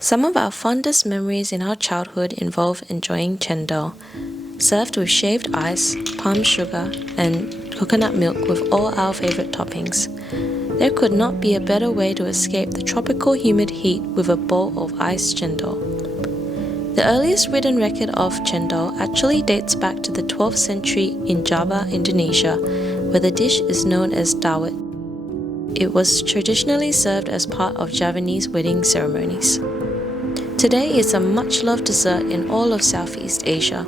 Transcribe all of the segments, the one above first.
Some of our fondest memories in our childhood involve enjoying chendol, served with shaved ice, palm sugar, and coconut milk with all our favorite toppings. There could not be a better way to escape the tropical humid heat with a bowl of iced chendol. The earliest written record of cendol actually dates back to the 12th century in Java, Indonesia, where the dish is known as dawet. It was traditionally served as part of Javanese wedding ceremonies. Today it's a much-loved dessert in all of Southeast Asia,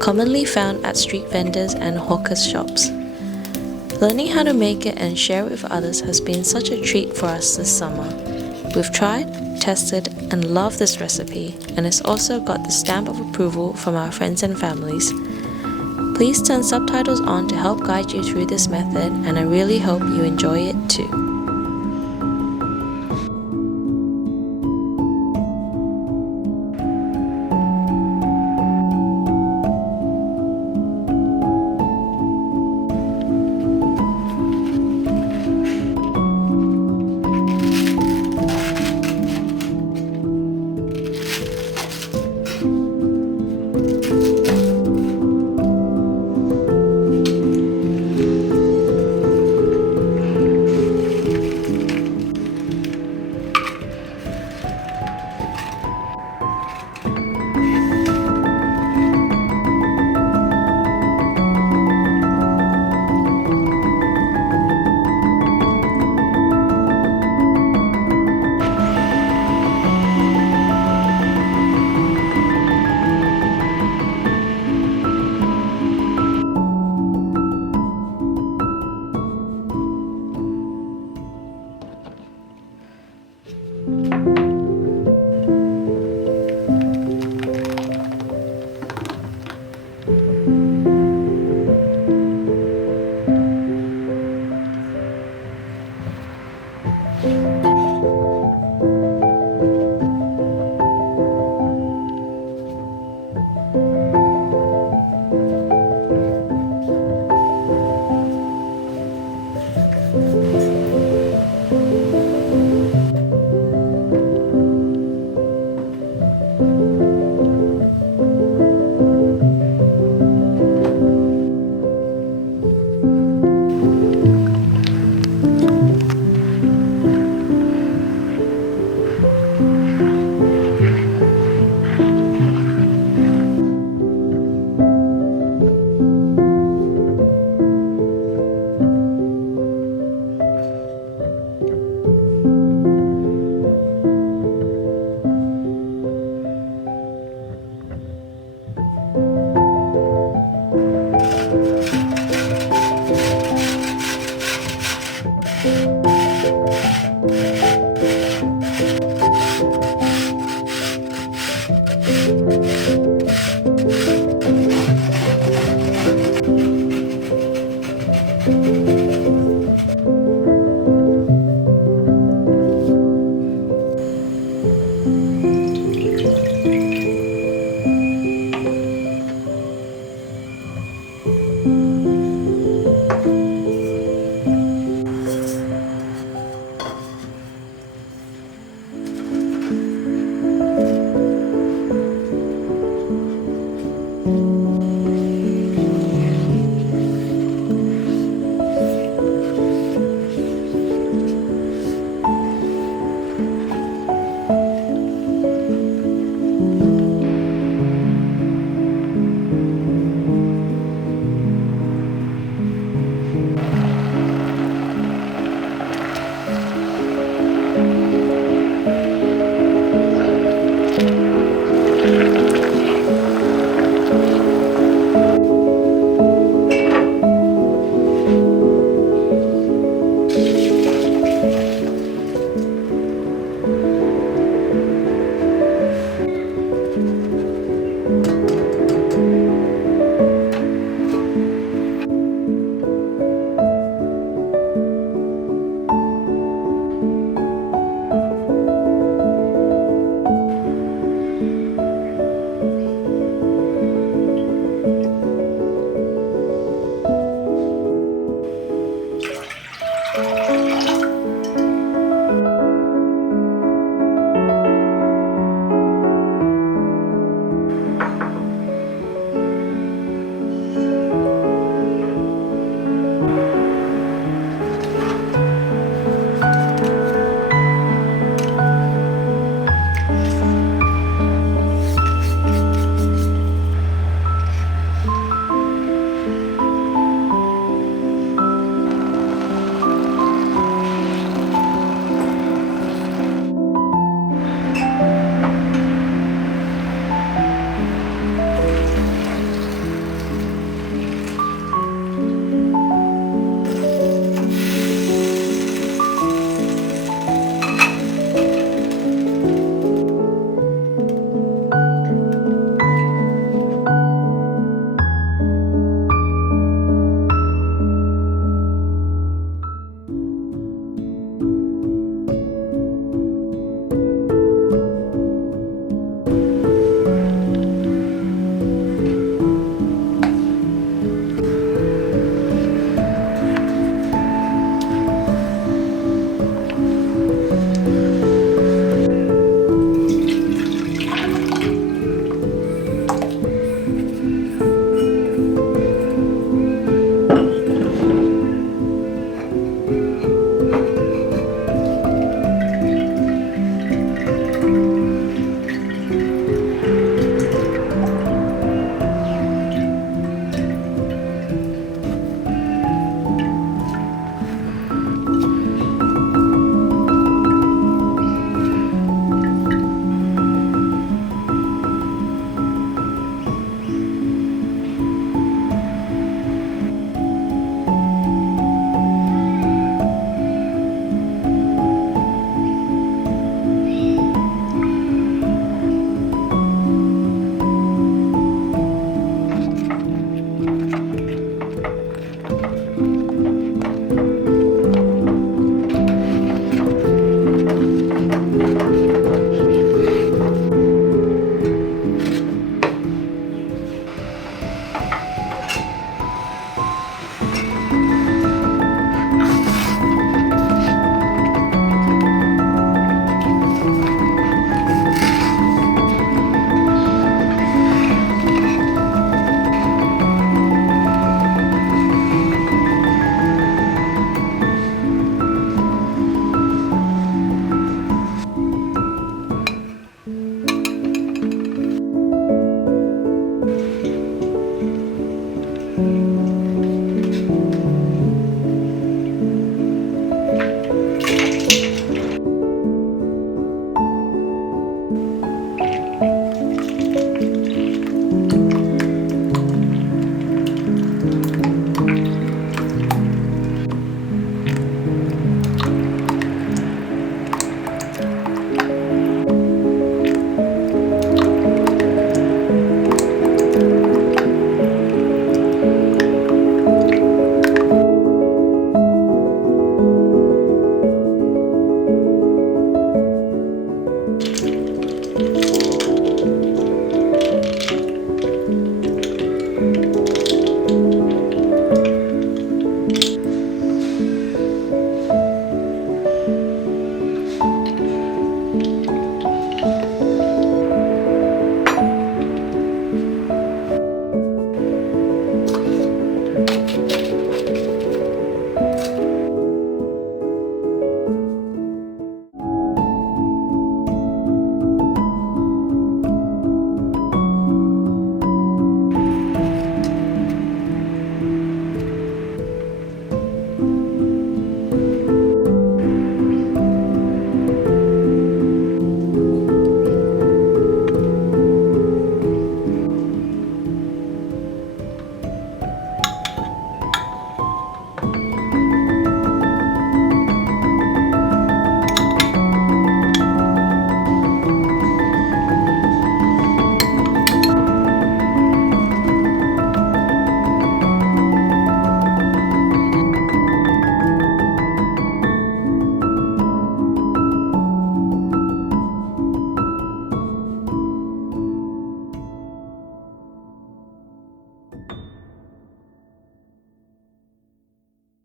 commonly found at street vendors and hawkers' shops. Learning how to make it and share it with others has been such a treat for us this summer. We've tried, tested, and loved this recipe, and it's also got the stamp of approval from our friends and families. Please turn subtitles on to help guide you through this method, and I really hope you enjoy it too.